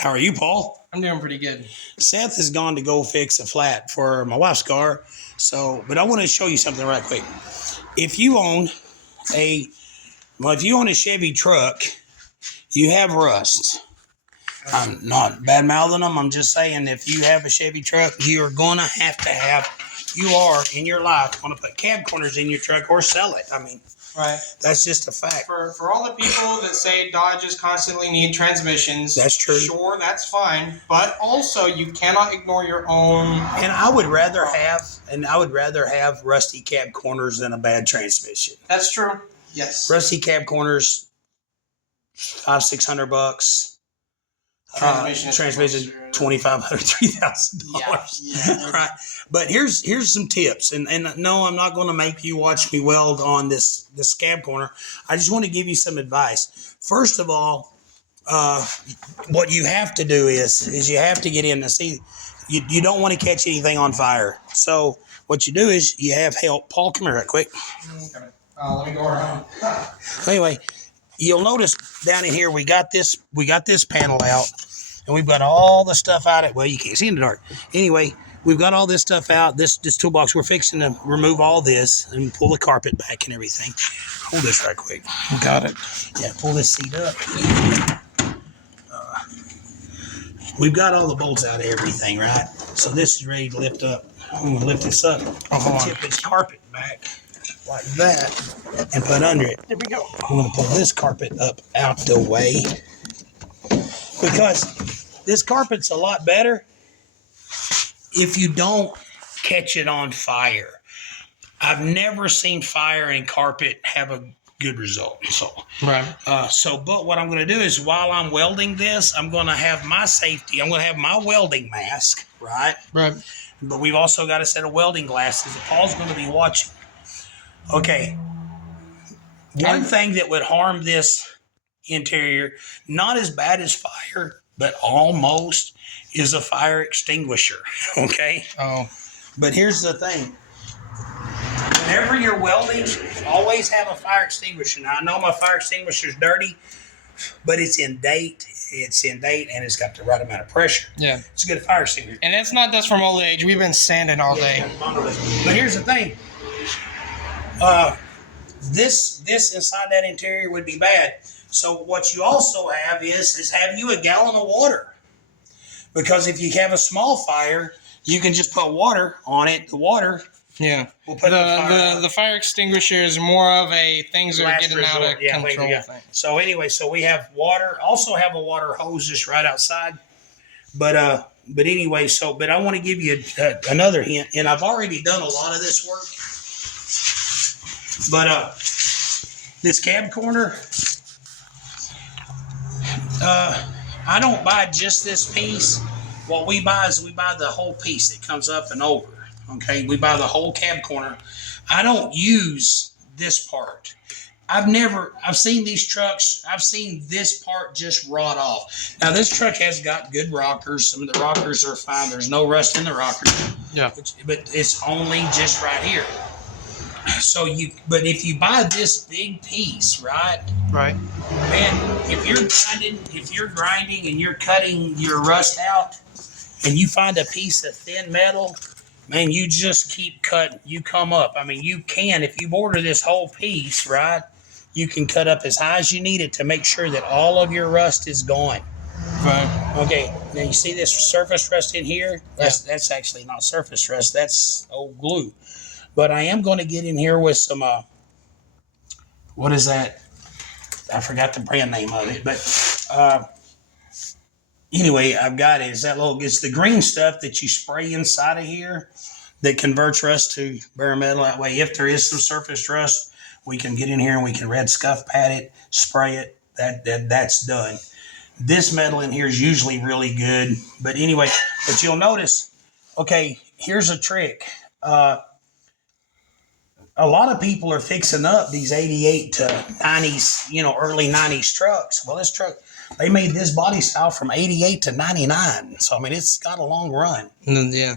How are you, Paul? I'm doing pretty good. Seth has gone to go fix a flat for my wife's car. But I want to show you something right quick. If you own a Chevy truck, you have rust. I'm not bad mouthing them. I'm just saying, if you have a Chevy truck, you are going to have, you are in your life going to put cab corners in your truck or sell it. I mean, right. That's just a fact. For all the people that say Dodges constantly need transmissions, that's true. Sure, that's fine. But also, you cannot ignore your own. And I would rather have rusty cab corners than a bad transmission. That's true. Yes. Rusty cab corners, $500-600. Transmission $2,500, $3,000. Yeah. Right. But here's some tips. And no, I'm not going to make you watch me weld on this cab corner. I just want to give you some advice. First of all, what you have to do is you have to get in and see. You don't want to catch anything on fire. So what you do is you have help. Paul, come here right quick. Okay. Let me go around. Anyway, you'll notice down in here we got this panel out, and we've got all the stuff out of it. Well, you can't see in the dark. Anyway, we've got all this stuff out. This toolbox, we're fixing to remove all this and pull the carpet back and everything. Hold this right quick. Got it. Yeah, pull this seat up. We've got all the bolts out of everything, right? So this is ready to lift up. I'm going to lift this up. Tip this carpet back like that and put under it. There we go. I'm going to pull this carpet up out the way because this carpet's a lot better if you don't catch it on fire. I've never seen fire in carpet have a good result. So, right. But what I'm going to do is while I'm welding this, I'm going to have my safety. I'm going to have my welding mask, right? Right. But we've also got a set of welding glasses that Paul's going to be watching. Okay. One thing that would harm this interior, not as bad as fire, but almost, is a fire extinguisher. Okay? Oh. But here's the thing. Whenever you're welding, always have a fire extinguisher. Now, I know my fire extinguisher's dirty, but it's in date. It's in date, and it's got the right amount of pressure. Yeah. It's a good fire extinguisher. And it's not just from old age. We've been sanding all day. But here's the thing. This inside that interior would be bad. So what you also have is have you a gallon of water. Because if you have a small fire, you can just put water on it. The water... Yeah, we'll put the fire extinguisher is more of a things are last getting resort. out of control thing. So anyway, we have water. Also have a water hose just right outside. But anyway, but I want to give you another hint, and I've already done a lot of this work. But this cab corner, I don't buy just this piece. What we buy is the whole piece that comes up and over. Okay, we buy the whole cab corner. I don't use this part. I've seen these trucks. I've seen this part just rot off. Now, this truck has got good rockers. Some of the rockers are fine. There's no rust in the rockers. Yeah. But it's only just right here. But if you buy this big piece, right? Right. Man, if you're grinding and you're cutting your rust out and you find a piece of thin metal, man, you just keep cutting. You come up. I mean, you can, if you order this whole piece, right, you can cut up as high as you need it to make sure that all of your rust is gone. Right. Okay, now you see this surface rust in here? That's actually not surface rust. That's old glue. But I am going to get in here with some, what is that? I forgot the brand name of it. But anyway, I've got it. It's the green stuff that you spray inside of here that converts rust to bare metal. That way, if there is some surface rust, we can get in here and we can red scuff pad it, spray it. That's done. This metal in here is usually really good. But anyway, but you'll notice, okay, here's a trick. A lot of people are fixing up these 88 to 90s, early 90s trucks. Well, this truck, they made this body style from 88 to 99. So, I mean, it's got a long run. Yeah.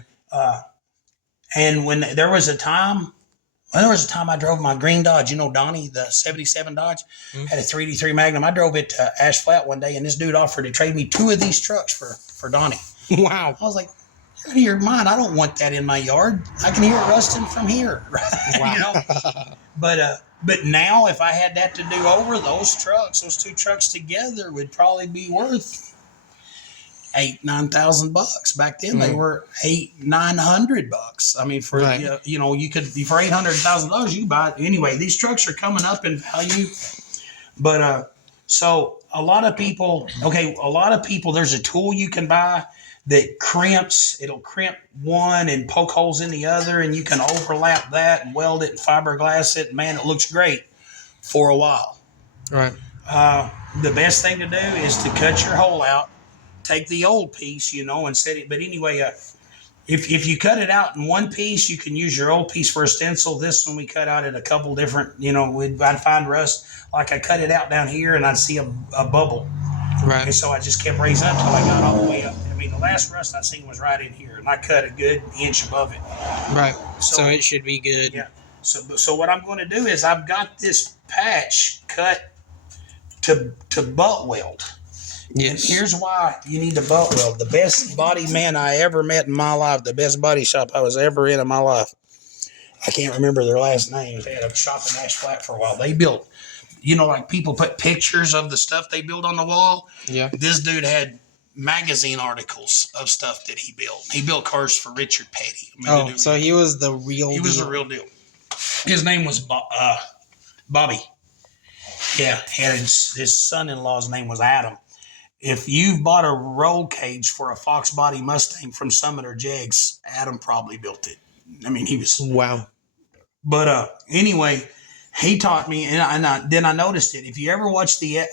And when there was a time Well, there was a time I drove my green Dodge, you know, Donnie, the 77 Dodge, had a 383 Magnum. I drove it to Ash Flat one day, and this dude offered to trade me 2 of these trucks for Donnie. Wow. I was like, you're out of your mind. I don't want that in my yard. I can hear it rusting from here. Wow. You know? But now if I had that to do over, those 2 trucks together would probably be worth $8,000-9,000. Back then they were $800-900. I mean, for Right. you could for $800,000 you could buy it. Anyway, these trucks are coming up in value. But so a lot of people, there's a tool you can buy that crimps. It'll crimp one and poke holes in the other, and you can overlap that and weld it and fiberglass it. And man, it looks great for a while. Right. The best thing to do is to cut your hole out, take the old piece, and set it. But anyway, if you cut it out in one piece, you can use your old piece for a stencil. This one we cut out at a couple different, I'd find rust. Like I cut it out down here and I'd see a bubble. Right. And so I just kept raising up until I got all the way up. I mean, the last rust I seen was right in here, and I cut a good inch above it. Right. So it should be good. Yeah. So what I'm going to do is I've got this patch cut to butt weld. Yes. And here's why you need to butt weld. The best body man I ever met in my life, the best body shop I was ever in my life. I can't remember their last names. They had a shop in Ash Flat for a while. They built, like people put pictures of the stuff they build on the wall. Yeah. This dude had magazine articles of stuff that he built. He built cars for Richard Petty. So he was the real deal. He was the real deal. His name was Bobby. Yeah. And his son-in-law's name was Adam. If you've bought a roll cage for a Fox Body Mustang from Summit or Jegs, Adam probably built it. I mean, he was... Wow. But anyway, he taught me, and then I noticed it. If you ever go watch the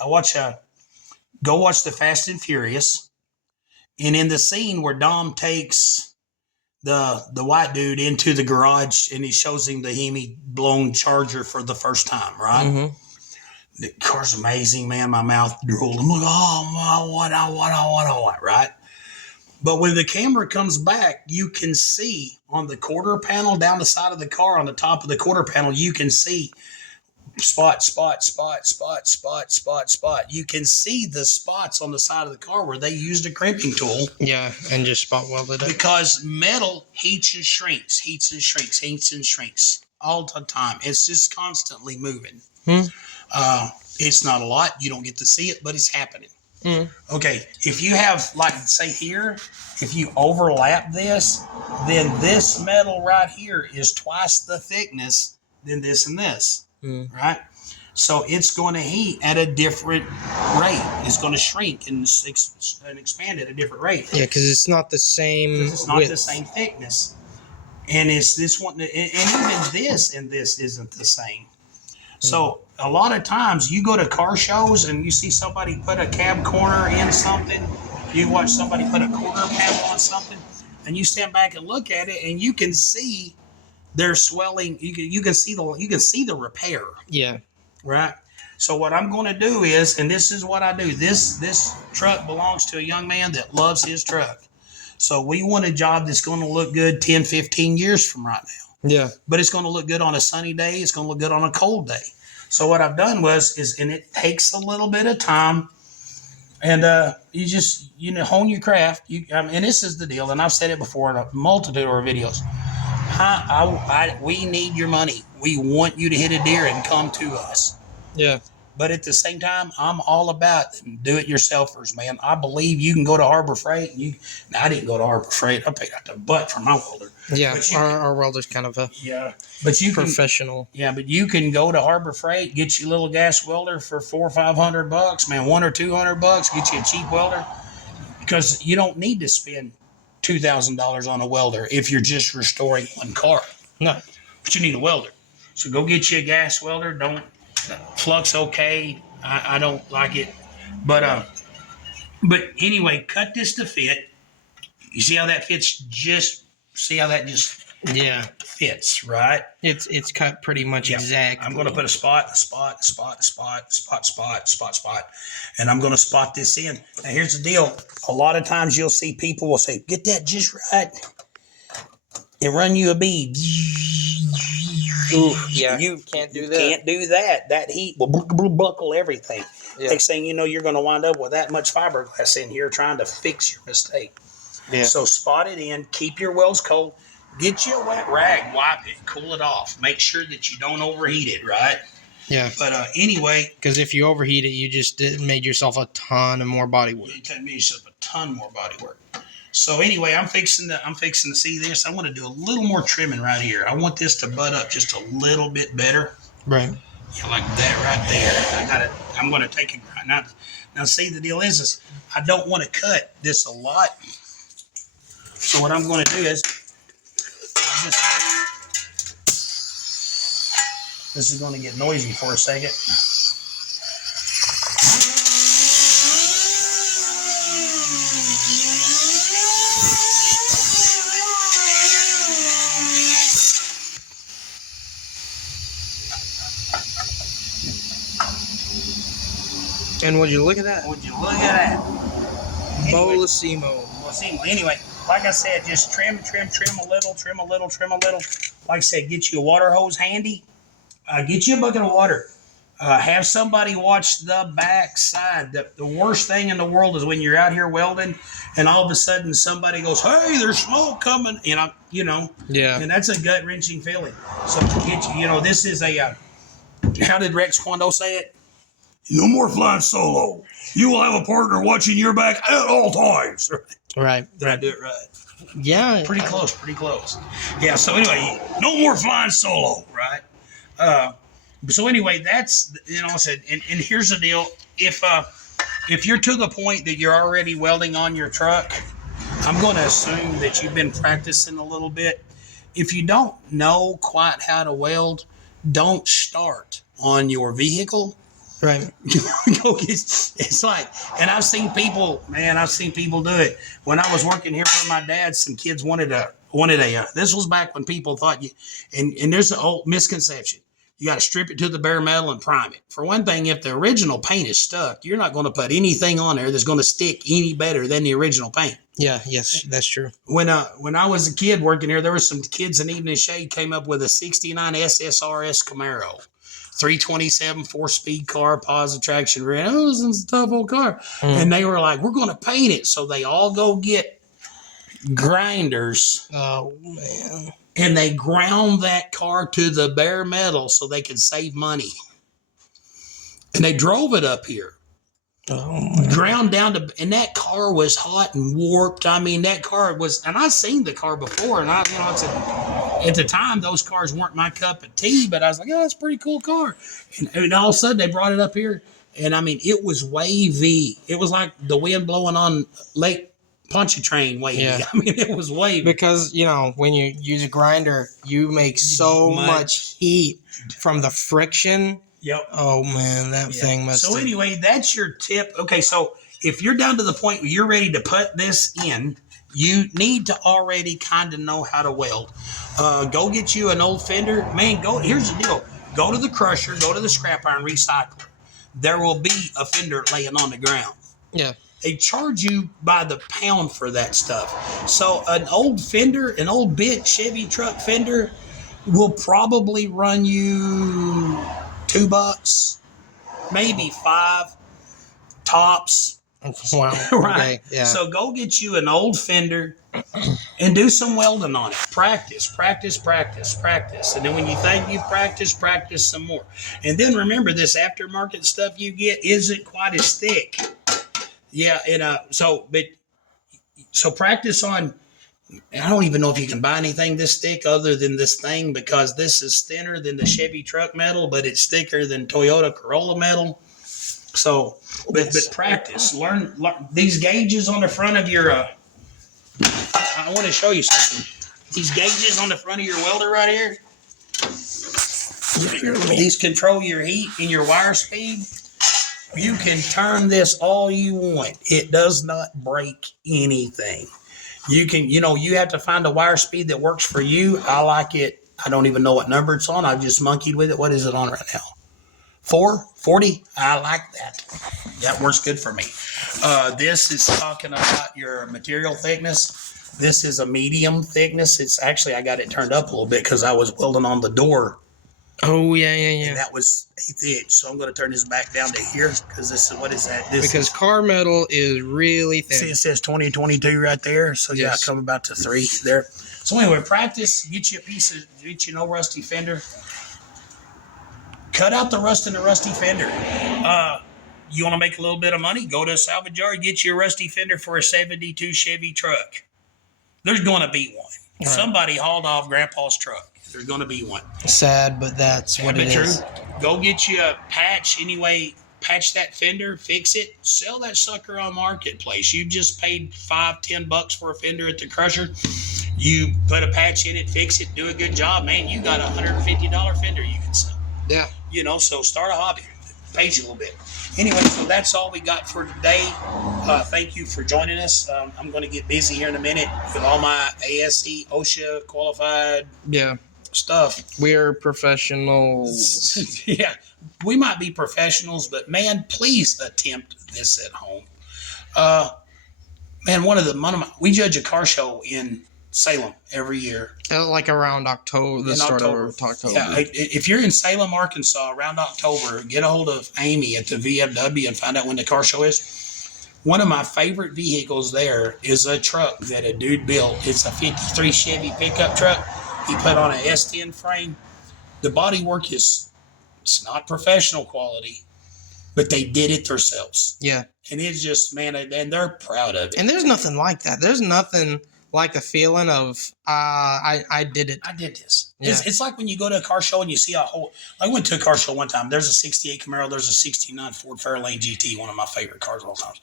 Fast and Furious, and in the scene where Dom takes the white dude into the garage and he shows him the Hemi blown Charger for the first time, right? Mm-hmm. The car's amazing, man. My mouth drooled. I'm like, oh, what, right? But when the camera comes back, you can see on the quarter panel down the side of the car, on the top of the quarter panel, you can see spot. You can see the spots on the side of the car where they used a crimping tool. Yeah, and just spot welded it. Because metal heats and shrinks all the time. It's just constantly moving. It's not a lot. You don't get to see it, but it's happening. Okay, if you have, like, say here, if you overlap this, then this metal right here is twice the thickness than this and this, right? So it's going to heat at a different rate. It's going to shrink and expand at a different rate. Yeah, because it's not the same. It's not the same thickness, and it's this one, and even this and this isn't the same. So a lot of times you go to car shows and you see somebody put a cab corner in something. You watch somebody put a quarter panel on something, and you stand back and look at it, and you can see they're swelling. You can see the repair. Yeah. Right. So what I'm going to do is, and this is what I do. This truck belongs to a young man that loves his truck. So we want a job that's going to look good 10, 15 years from right now. Yeah. But it's going to look good on a sunny day. It's going to look good on a cold day. So what I've done and it takes a little bit of time, and you just hone your craft. And this is the deal, and I've said it before in a multitude of our videos. We need your money. We want you to hit a deer and come to us. Yeah. But at the same time, I'm all about them do-it-yourselfers, man. I believe you can go to Harbor Freight. I didn't go to Harbor Freight. I paid out the butt for my welder. Yeah, our welder's kind of a professional. But you can go to Harbor Freight, get you a little gas welder for $400 or $500, man, $100 or $200, get you a cheap welder, because you don't need to spend $2,000 on a welder if you're just restoring one car. No, but you need a welder. So go get you a gas welder. Flux okay. I don't like it, but anyway, cut this to fit. You see how that fits? Just fits, right? It's cut pretty much exactly. I'm going to put a spot, and I'm going to spot this in. Now here's the deal. A lot of times you'll see people will say, "Get that just right," and run you a bead. Ooh, yeah. You Can't do you that. Can't do that. That heat will buckle everything. Yeah. Next thing you know, you're going to wind up with that much fiberglass in here trying to fix your mistake. Yeah. So spot it in. Keep your welds cold. Get you a wet rag. Wipe it. Cool it off. Make sure that you don't overheat it, right? Yeah. But anyway. Because if you overheat it, you just made yourself a ton of more body work. You made yourself a ton more body work. So anyway, I'm fixing to see this. I want to do a little more trimming right here. I want this to butt up just a little bit better. Right. Yeah, like that right there. I got it. I'm going to take it right now. Now, see, the deal is I don't want to cut this a lot. So what I'm going to do is this is going to get noisy for a second. And would you look at that? Would you look at that? Bolissimo. Anyway, like I said, just trim a little. Like I said, get you a water hose handy. Get you a bucket of water. Have somebody watch the back side. The worst thing in the world is when you're out here welding and all of a sudden somebody goes, "Hey, there's smoke coming," and Yeah. and that's a gut wrenching feeling. So get you, this is a. How did Rex Kwando say it? No more flying solo. You will have a partner watching your back at all times. Right. Did I do it right? Yeah. Pretty close. Yeah, so anyway, no more flying solo, right? So anyway, that's, I said, and here's the deal. If you're to the point that you're already welding on your truck, I'm going to assume that you've been practicing a little bit. If you don't know quite how to weld, don't start on your vehicle. Right. It's like, and I've seen people do it. When I was working here for my dad, some kids wanted a, this was back when people thought and there's an old misconception. You got to strip it to the bare metal and prime it. For one thing, if the original paint is stuck, you're not going to put anything on there that's going to stick any better than the original paint. Yeah, yes, that's true. When I was a kid working here, there were some kids in Evening Shade came up with a 69 SSRS Camaro. 327 4-speed car, positive traction rear. It was a tough old car. And they were like, we're going to paint it. So they all go get grinders. Oh, man. And they ground that car to the bare metal so they could save money. And they drove it up here. Oh, ground down to, and that car was hot and warped. I mean, that car was, and I've seen the car before, and I said, at the time, those cars weren't my cup of tea, but I was like, oh, that's a pretty cool car. And all of a sudden, they brought it up here, and I mean, it was wavy. It was like the wind blowing on Lake Pontchartrain wavy. Yeah. I mean, it was wavy. Because, when you use a grinder, you make so much heat from the friction. Yep. Oh, man, that thing must So anyway, that's your tip. Okay, so if you're down to the point where you're ready to put this in, you need to already kind of know how to weld. Go get you an old fender. Man, here's the deal. Go to the crusher, go to the scrap iron recycler. There will be a fender laying on the ground. Yeah. They charge you by the pound for that stuff. So an old fender, an old big Chevy truck fender will probably run you $2, maybe $5 tops. Wow. Right. Okay. Yeah. So go get you an old fender and do some welding on it. Practice. And then when you think you've practiced, practice some more. And then remember, this aftermarket stuff you get isn't quite as thick. Yeah. And so practice on. I don't even know if you can buy anything this thick other than this thing, because this is thinner than the Chevy truck metal, but it's thicker than Toyota Corolla metal. So, but practice. Learn these gauges on the front of your. I want to show you something. These gauges on the front of your welder right here. These control your heat and your wire speed. You can turn this all you want. It does not break anything. You can, you have to find a wire speed that works for you. I like it. I don't even know what number it's on. I've just monkeyed with it. What is it on right now? 440? I like that. That works good for me. This is talking about your material thickness. This is a medium thickness. It's actually, I got it turned up a little bit because I was welding on the door Oh yeah, yeah. And that was 1/8 inch. So I'm going to turn this back down to here because this is, what is that? This Because is, car metal is really thin. see, it says 2022 right there. So yeah, Yes. come about to 3 there. So anyway, practice. Get you a piece of, get you no rusty fender. Cut out the rust in the rusty fender. You want to make a little bit of money? Go to a salvage yard, get you a rusty fender for a 72 Chevy truck. There's going to be one. Right. Somebody hauled off Grandpa's truck. There's going to be one. Sad, but that's what it is. Go get you a patch anyway. Patch that fender, fix it, sell that sucker on marketplace. You just paid $5-10 for a fender at the crusher. You put a patch in it, fix it, do a good job, man. You got a $150 fender you can sell. Yeah. You know, so start a hobby. Pays you a little bit. Anyway, so that's all we got for today. Thank you for joining us. I'm going to get busy here in a minute with all my ASE, OSHA qualified stuff. We're professionals. Yeah, we might be professionals, but man, please attempt this at home. Man, we judge a car show in Salem every year. Like around October, the start of October. Yeah, if you're in Salem, Arkansas, around October, get a hold of Amy at the VFW and find out when the car show is. One of my favorite vehicles there is a truck that a dude built. It's a 53 Chevy pickup truck. He put on an S10 frame. The body work it's not professional quality, but they did it themselves. Yeah. And it's just, man, and they're proud of it. And there's nothing like that. There's nothing like the feeling of, I did it. I did this. Yeah. It's like when you go to a car show and you see a whole, I went to a car show one time. There's a 68 Camaro. There's a 69 Ford Fairlane GT, one of my favorite cars of all time.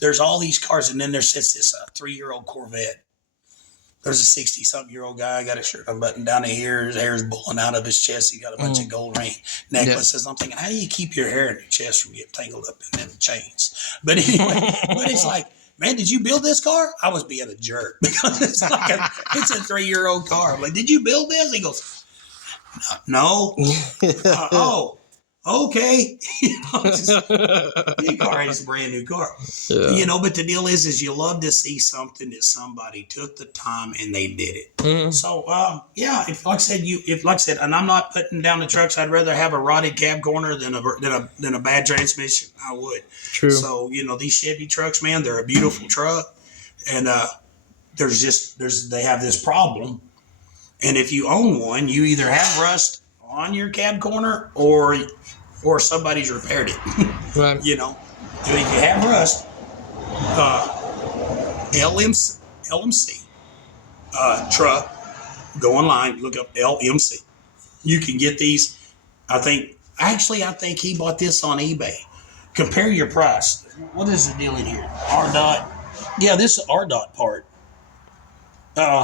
There's all these cars, and then there sits this 3-year-old Corvette. There's a 60-something-year-old guy, got a shirt unbuttoned down to here. His hair's blowing out of his chest. He got a bunch of gold ring necklaces. Yeah. I'm thinking, how do you keep your hair in your chest from getting tangled up in the chains? But anyway, but it's like, man, did you build this car? I was being a jerk because it's a 3-year-old car. I'm like, did you build this? He goes, no. Oh, okay. Your car is a brand new car. Yeah. You know, but the deal is you love to see something that somebody took the time and they did it. Mm-hmm. So, yeah, if like I said, and I'm not putting down the trucks. I'd rather have a rotted cab corner than a bad transmission. I would. True. So, you know, these Chevy trucks, man, they're a beautiful truck, and they have this problem. And if you own one, you either have rust on your cab corner or somebody's repaired it. Right. You know, if you have rust, LMC truck, go online, look up LMC. You can get these. I think he bought this on eBay. Compare your price. What is the deal in here? RDOT. Yeah, this is RDOT part.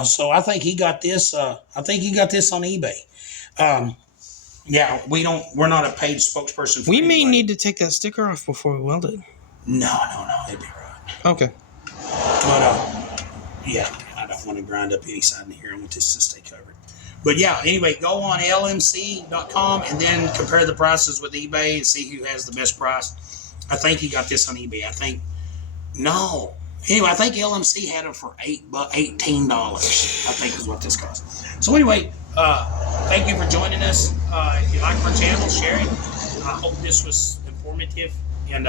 So I think he got this. On eBay. Yeah, we're not a paid spokesperson for We anybody. may need to take that sticker off before we weld it. No, it'd be right. Okay. But, yeah, I don't want to grind up any side in here. I want this to stay covered. But, yeah, anyway, go on lmc.com and then compare the prices with eBay and see who has the best price. I think he got this on eBay. Anyway, I think LMC had it for $18. I think is what this cost. So, anyway, thank you for joining us. If you like our channel, share it. I hope this was informative. And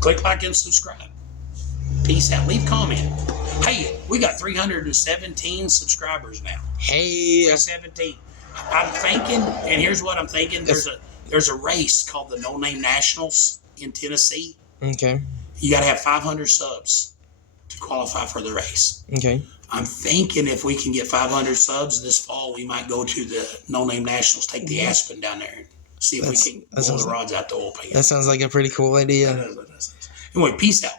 click like and subscribe. Peace out. Leave comment. Hey, we got 317 subscribers now. Hey. 317. I'm thinking, and here's what I'm thinking. There's a race called the No Name Nationals in Tennessee. Okay. You got to have 500 subs to qualify for the race. Okay. I'm thinking if we can get 500 subs this fall, we might go to the No Name Nationals, take the Aspen down there and see if we can blow the rods out the oil pan. That sounds like a pretty cool idea. Anyway, peace out.